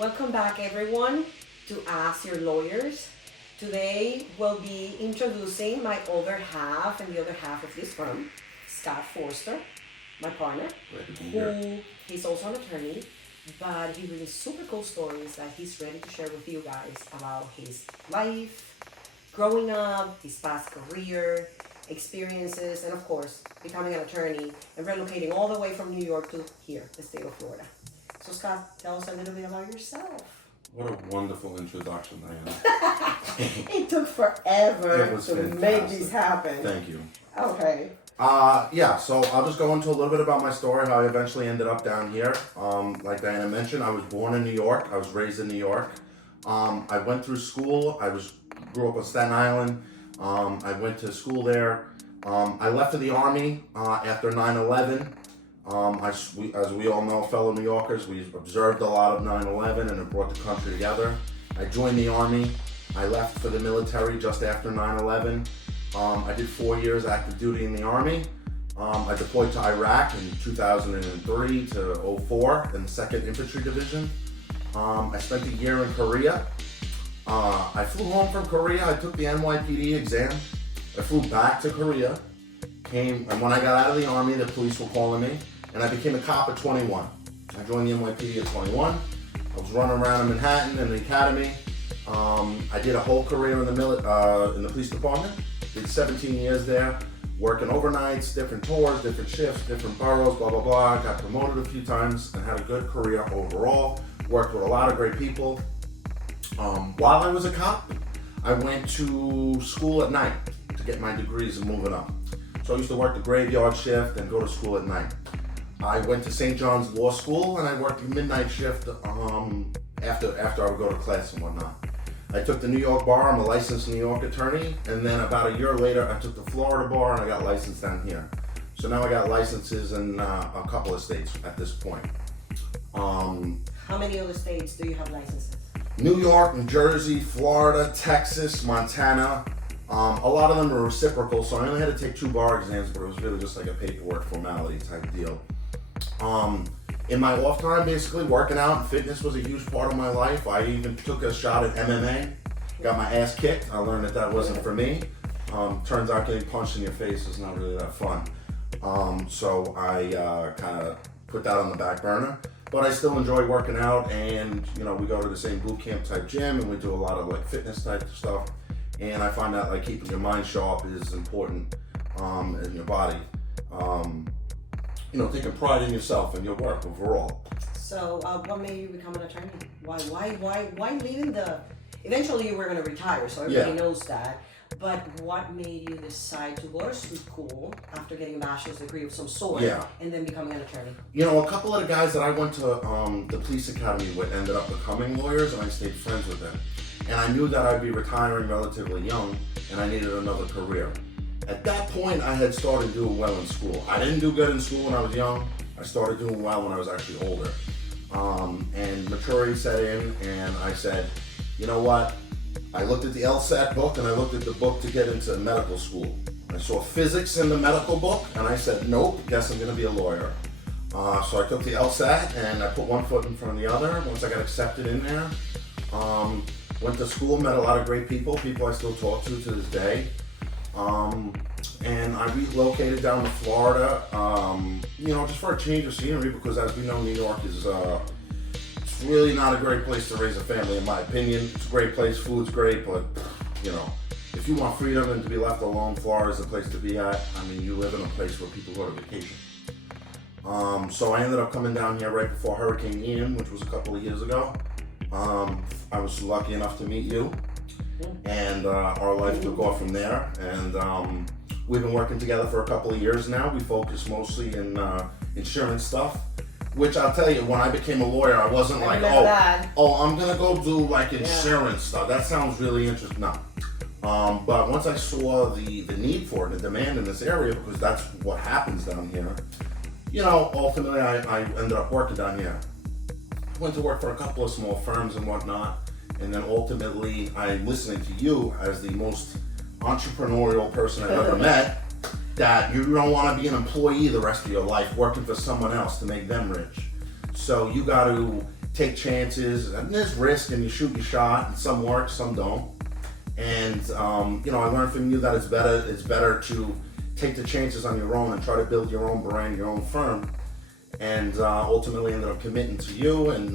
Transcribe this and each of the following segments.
Welcome back everyone to Ask Your Lawyers. Today we'll be introducing my other half and the other half of this firm, Scott Forster, my partner, who he's also an attorney, but he brings super cool stories that he's ready to share with you guys about his life, growing up, his past career, experiences, and of course, becoming an attorney and relocating all the way from New York to here, the state of Florida. So Scott, tell us a little bit about yourself. What a wonderful introduction, Diana. It took forever It was to fantastic. make this happen. Thank you. Okay. So I'll just go into a little bit about my story, how I eventually ended up down here. Like Diana mentioned, I was born in New York. I was raised in New York. I went through school. Grew up on Staten Island. I went to school there. I left for the Army after 9/11. As we all know, fellow New Yorkers, we observed a lot of 9/11 and it brought the country together. I joined the Army. I left for the military just after 9/11. I did 4 years active duty in the Army. I deployed to Iraq in 2003 to 2004 in the 2nd Infantry Division. I spent a year in Korea. I flew home from Korea. I took the NYPD exam. I flew back to Korea. And when I got out of the Army, the police were calling me, and I became a cop at 21. I joined the NYPD at 21. I was running around in Manhattan in the academy. I did a whole career in the police department. Did 17 years there, working overnights, different tours, different shifts, different boroughs, blah, blah, blah. Got promoted a few times and had a good career overall. Worked with a lot of great people. While I was a cop, I went to school at night to get my degrees and moving up. So I used to work the graveyard shift and go to school at night. I went to St. John's Law School and I worked the midnight shift after I would go to class and whatnot. I took the New York bar. I'm a licensed New York attorney, and then about a year later I took the Florida bar and I got licensed down here. So now I got licenses in a couple of states at this point. How many other states do you have licenses? New York, New Jersey, Florida, Texas, Montana. A lot of them are reciprocal, so I only had to take 2 bar exams, but it was really just like a paperwork formality type deal. In my off time, basically, working out and fitness was a huge part of my life. I even took a shot at MMA, got my ass kicked. I learned that wasn't for me. Turns out getting punched in your face is not really that fun. So I kind of put that on the back burner. But I still enjoy working out, and we go to the same boot camp type gym, and we do a lot of like fitness type stuff. And I find that like keeping your mind sharp is important in your body. Taking pride in yourself and your work overall. So what made you become an attorney? Why leaving the... Eventually you were going to retire, so everybody knows that. But what made you decide to go to school after getting a bachelor's degree of some sort and then becoming an attorney? A couple of the guys that I went to the police academy with ended up becoming lawyers, and I stayed friends with them. And I knew that I'd be retiring relatively young, and I needed another career. At that point, I had started doing well in school. I didn't do good in school when I was young. I started doing well when I was actually older. And maturity set in, and I said, you know what? I looked at the LSAT book, and I looked at the book to get into medical school. I saw physics in the medical book, and I said, nope, guess I'm going to be a lawyer. So I took the LSAT, and I put one foot in front of the other. Once I got accepted in there, went to school, met a lot of great people I still talk to this day. And I relocated down to Florida, just for a change of scenery, because as we know, New York is it's really not a great place to raise a family, in my opinion. It's a great place, food's great, but if you want freedom and to be left alone, Florida's the place to be at. I mean, you live in a place where people go to vacation. So I ended up coming down here right before Hurricane Ian, which was a couple of years ago. I was lucky enough to meet you, and our life took off from there, and we've been working together for a couple of years now. We focus mostly in insurance stuff, which I'll tell you, when I became a lawyer, I wasn't like, I'm gonna go do like insurance stuff. That sounds really interesting. No. But once I saw the need for it, the demand in this area, because that's what happens down here, ultimately I ended up working down here. Went to work for a couple of small firms and whatnot, and then ultimately I'm listening to you as the most entrepreneurial person I've ever met, that you don't want to be an employee the rest of your life working for someone else to make them rich. So you got to take chances, and there's risk, and you shoot your shot, and some work, some don't. And you know, I learned from you that it's better to take the chances on your own and try to build your own brand, your own firm. And ultimately ended up committing to you and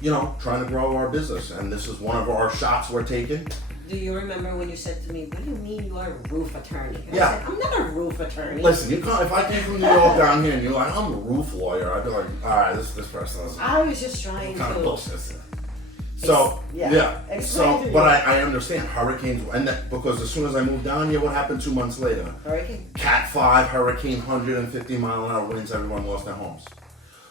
you know, trying to grow our business. And this is one of our shots we're taking. Do you remember when you said to me, "What do you mean you are a roof attorney?" And Yeah. I said, "I'm not a roof attorney." Listen, if I came from New York down here and you're like, "I'm a roof lawyer," I'd be like, "All right, this person is I was just trying kind to. of bullshit." So Explain so to me. but I understand hurricanes, and that, because as soon as I moved down here, what happened 2 months later? Hurricane. Cat 5 hurricane, 150-mile-an-hour winds. Everyone lost their homes.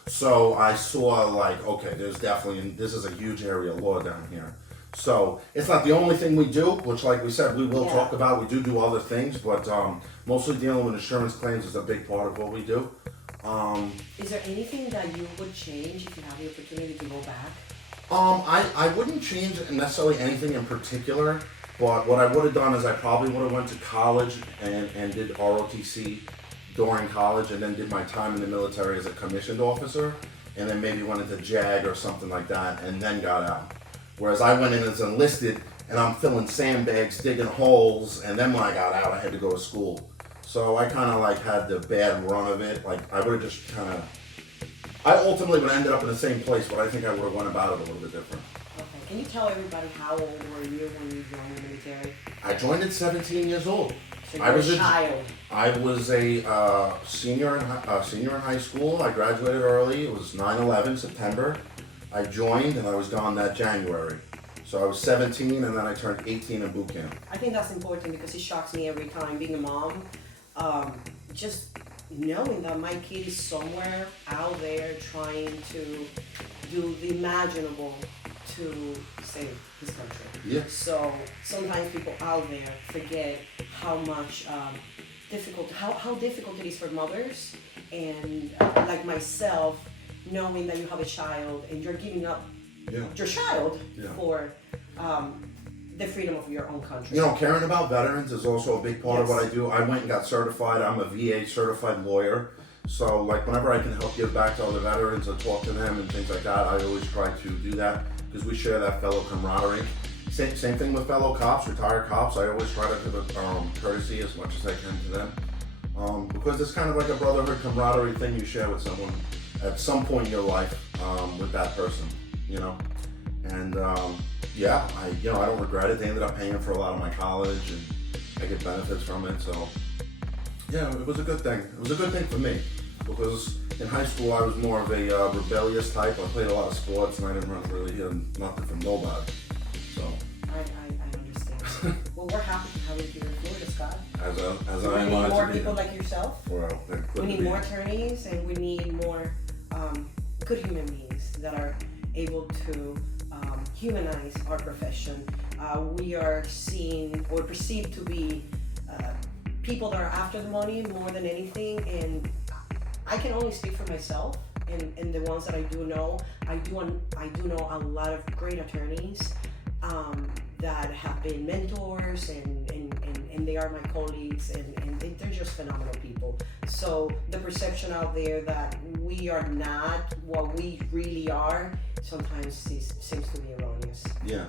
So I saw like, okay, this is a huge area of law down here. So it's not the only thing we do, which, like we said, we will talk about. We do other things, but mostly dealing with insurance claims is a big part of what we do. Is there anything that you would change if you have the opportunity to go back? I wouldn't change necessarily anything in particular, but what I would have done is I probably would have went to college and did ROTC during college, and then did my time in the military as a commissioned officer, and then maybe went into JAG or something like that, and then got out. Whereas I went in as enlisted, and I'm filling sandbags, digging holes, and then when I got out, I had to go to school. So I kind of like had the bad run of it. Like I would have just kind of, I ultimately would have ended up in the same place, but I think I would have went about it a little bit different. Okay. Can you tell everybody how old were you when you joined the military? I joined at 17 years old. So you were a child. I was a senior in high school. I graduated early. It was 9/11, September. I joined and I was gone that January. So I was 17 and then I turned 18 in boot camp. I think that's important because it shocks me every time being a mom. Just knowing that my kid is somewhere out there trying to do the imaginable to save his country. Yeah. So sometimes people out there forget how much how difficult it is for mothers and like myself, knowing that you have a child and you're giving up your child for the freedom of your own country. You know, caring about veterans is also a big part of what I do. I went and got certified. I'm a VA certified lawyer. So, like, whenever I can help give back to other veterans or talk to them and things like that, I always try to do that because we share that fellow camaraderie. Same thing with fellow cops, retired cops. I always try to give a courtesy as much as I can to them because it's kind of like a brotherhood camaraderie thing you share with someone at some point in your life with that person, you know. And I don't regret it. They ended up paying for a lot of my college, and I get benefits from it. So yeah, it was a good thing. It was a good thing for me because in high school I was more of a rebellious type. I played a lot of sports, and I didn't really hear nothing from nobody. So I understand. Well, we're happy to have you here in Florida, Scott. As we I am need more people like yourself. Well, we need more attorneys, and we need more good human beings that are able to humanize our profession. We are seen or perceived to be people that are after the money more than anything, and I can only speak for myself and the ones that I do know. I do know a lot of great attorneys that have been mentors and they are my colleagues and they're just phenomenal people. So the perception out there that we are not what we really are sometimes seems to be erroneous. Yeah.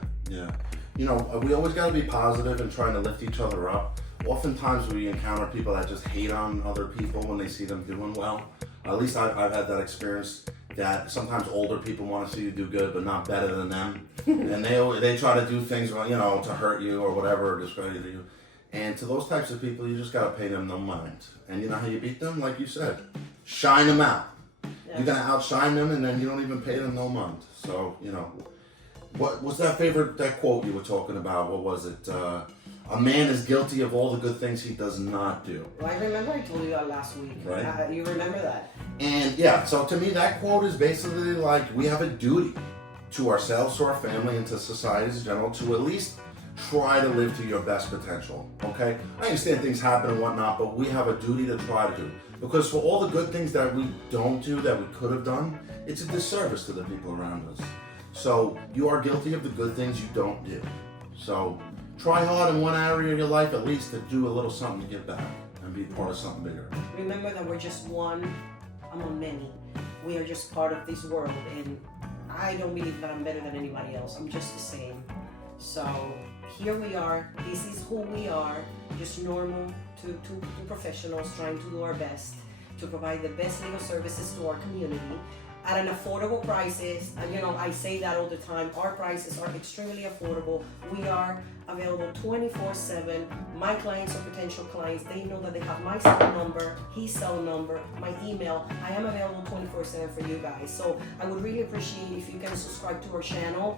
You know, we always got to be positive and trying to lift each other up. Oftentimes we encounter people that just hate on other people when they see them doing well. At least I've had that experience that sometimes older people want to see you do good, but not better than them. And they try to do things, you know, to hurt you or whatever, or discredit you. And to those types of people, you just got to pay them no mind. And you know how you beat them? Like you said, shine them out. Yes. You're going to outshine them, and then you don't even pay them no mind. So, you know, what was that quote you were talking about? What was it? A man is guilty of all the good things he does not do. Well, I remember I told you that last week. Right. You remember that? And yeah, so to me, that quote is basically like we have a duty to ourselves, to our family, and to society in general to at least try to live to your best potential, okay? I understand things happen and whatnot, but we have a duty to try to do. Because for all the good things that we don't do that we could have done, it's a disservice to the people around us. So you are guilty of the good things you don't do. So try hard in one area of your life at least to do a little something to give back and be part of something bigger. Remember that we're just one among many. We are just part of this world, and I don't believe that I'm better than anybody else. I'm just the same. So here we are. This is who we are. Just normal, two professionals trying to do our best to provide the best legal services to our community at an affordable prices. And you know, I say that all the time. Our prices are extremely affordable. We are available 24/7. My clients or potential clients, they know that they have my cell number, his cell number, my email. I am available 24/7 for you guys. So I would really appreciate if you can subscribe to our channel.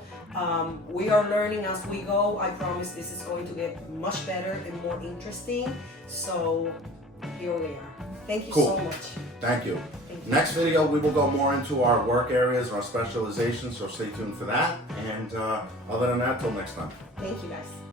We are learning as we go. I promise this is going to get much better and more interesting. So here we are. Thank you Cool. so much. Thank you. Thank you. Next video, we will go more into our work areas, our specializations, so stay tuned for that. And other than that, till next time. Thank you guys.